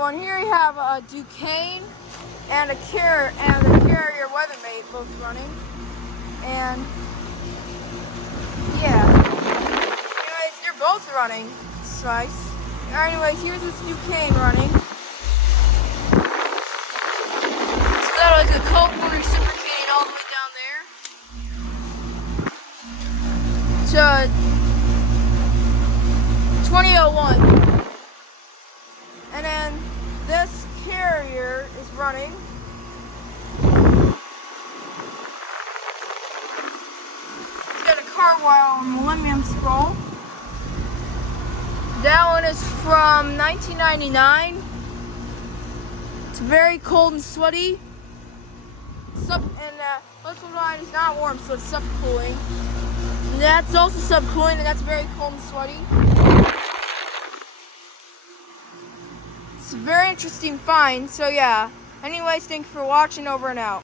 everyone. Here we have a Ducane and a Carrier Weathermate both running. And yeah. Anyways, they're both running. It's nice. Anyways, here's this Ducane running. It's got like a coat will reciprocate all the way down there. It's 2001. And then this Carrier is running. It's got a Carwile Millennium Scroll. That one is from 1999. It's very cold and sweaty. This line is not warm, so it's subcooling. And that's also subcooling, and that's very cold and sweaty. It's a very interesting find, so yeah. Anyways, thanks for watching, over and out.